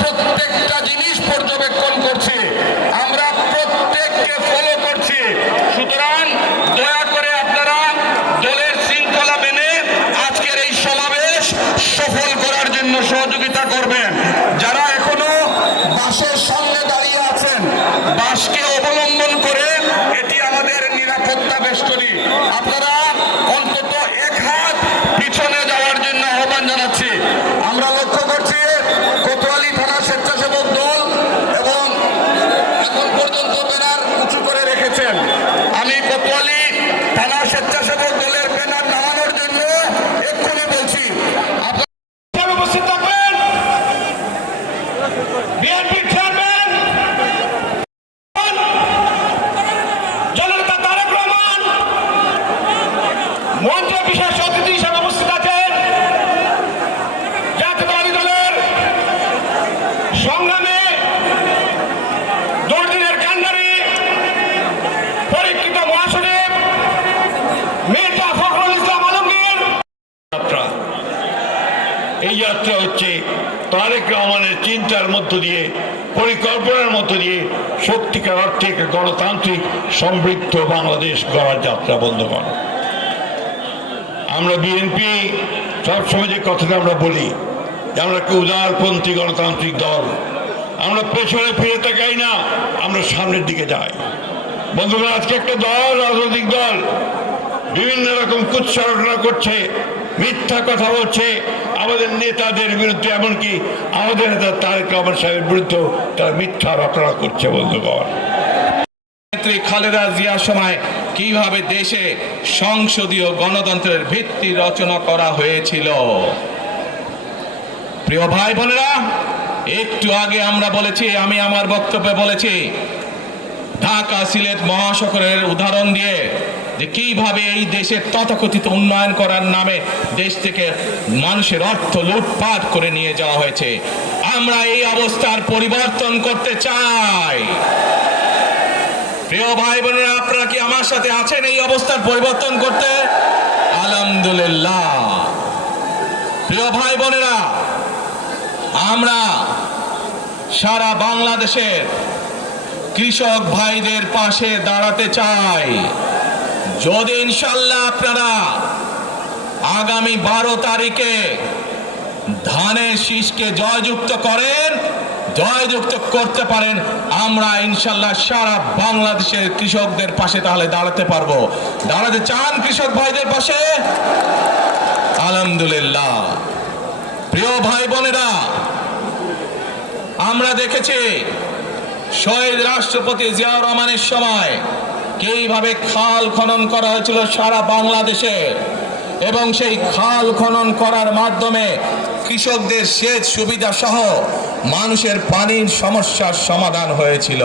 প্রত্যেকটা জিনিস পর্যবেক্ষণ করছি, আমরা প্রত্যেককে ফলো করছি। সুতরাং দয়া করে আপনারা দলের শৃঙ্খলা মেনে আজকের এই সমাবেশ সফল করার জন্য সহযোগিতা করবেন। যারা এখনো বাসের সামনে দাঁড়িয়ে আছেন, বাসকে অবলম্বন করে এটি আমাদের নিরাপত্তা বেষ্টনী, আপনারা অন্তত এক হাত পিছনে যাওয়ার জন্য আহ্বান জানাচ্ছি। আমরা লক্ষ্য করছি কোতোয়ালি থানা স্বেচ্ছাসেবক দল এবং এখন পর্যন্ত ব্যানার উঁচু করে রেখেছেন। আমি কোতোয়ালি থানা স্বেচ্ছাসেবক দলের ব্যানার নামানোর জন্য এক্ষুনি বলছি, আপনারা উপস্থিত থাকবেন। বিএনপি চেয়ারম্যান জননেতা তারেক রহমান মঞ্চে বিশেষ অতিথি হিসেবে উপস্থিত আছেন। জাতীয়তাবাদী দলের সংগ্রামে দুর্দিনের কান্ডারি পরীক্ষিত মহাসচিব মির্জা ফখরুল ইসলাম আলমগীর। এই যাত্রা হচ্ছে তারেক রহমানের চিন্তার মধ্য দিয়ে, পরিকল্পনার মধ্য দিয়ে সত্যিকার অর্থে গণতান্ত্রিক সমৃদ্ধ বাংলাদেশ গড়ার যাত্রা। বন্ধুগণ, আমরা বিএনপি সবসময় যে কথাটা আমরা বলি যে আমরা একটা উদারপন্থী গণতান্ত্রিক দল, আমরা পেছনে ফিরে তাকাই না, আমরা সামনের দিকে যাই। বন্ধুগণ, আজকে একটা দল, রাজনৈতিক দল বিভিন্ন রকম কুৎসারটনা করছে, মিথ্যা কথা বলছে আমাদের নেতাদের বিরুদ্ধে, এমনকি আমাদের নেতা তারেক রহমান সাহেবের বিরুদ্ধে তারা মিথ্যা রটনা করছে। বন্ধুগণ, খালেদা জিয়ার সময় কিভাবে দেশে সংসদীয় গণতন্ত্রের ভিত্তি রচনা করা হয়েছিল। প্রিয় ভাই বোনেরা, একটু আগে আমরা বলেছি, আমি আমার বক্তব্যে বলেছি, ঢাকা সিলেট মহাসড়কের উদাহরণ দিয়ে যে কিভাবে এই দেশের তথাকথিত উন্নয়ন করার নামে দেশ থেকে মানুষের অর্থ লুটপাট করে নিয়ে যাওয়া হয়েছে। আমরা এই অবস্থার পরিবর্তন করতে চাই। প্রিয় ভাই বোনেরা, আপনারা কি আমার সাথে আছেন এই অবস্থার পরিবর্তন করতে? আলহামদুলিল্লাহ। প্রিয় ভাই বোনেরা, আমরা সারা বাংলাদেশের কৃষক ভাইদের পাশে দাঁড়াতে চাই। যদি ইনশাল্লাহ আপনারা আগামী 12 তারিখে ধানের শীষকে জয়যুক্ত করেন, জয়যুক্ত করতে পারেন, আমরা ইনশাল্লাহ সারা বাংলাদেশের কৃষকদের পাশে তাহলে দাঁড়াতে পারবো। দাঁড়াতে চান কৃষক ভাইদের পাশে? আলহামদুলিল্লাহ। প্রিয় ভাই বোনেরা, আমরা দেখেছি শহীদ রাষ্ট্রপতি জিয়াউর রহমানের সময় কিভাবে খাল খনন করা হয়েছিল সারা বাংলাদেশে, এবং সেই খাল খনন করার মাধ্যমে কৃষকদের সেচ সুবিধা সহ মানুষের পানির সমস্যার সমাধান হয়েছিল।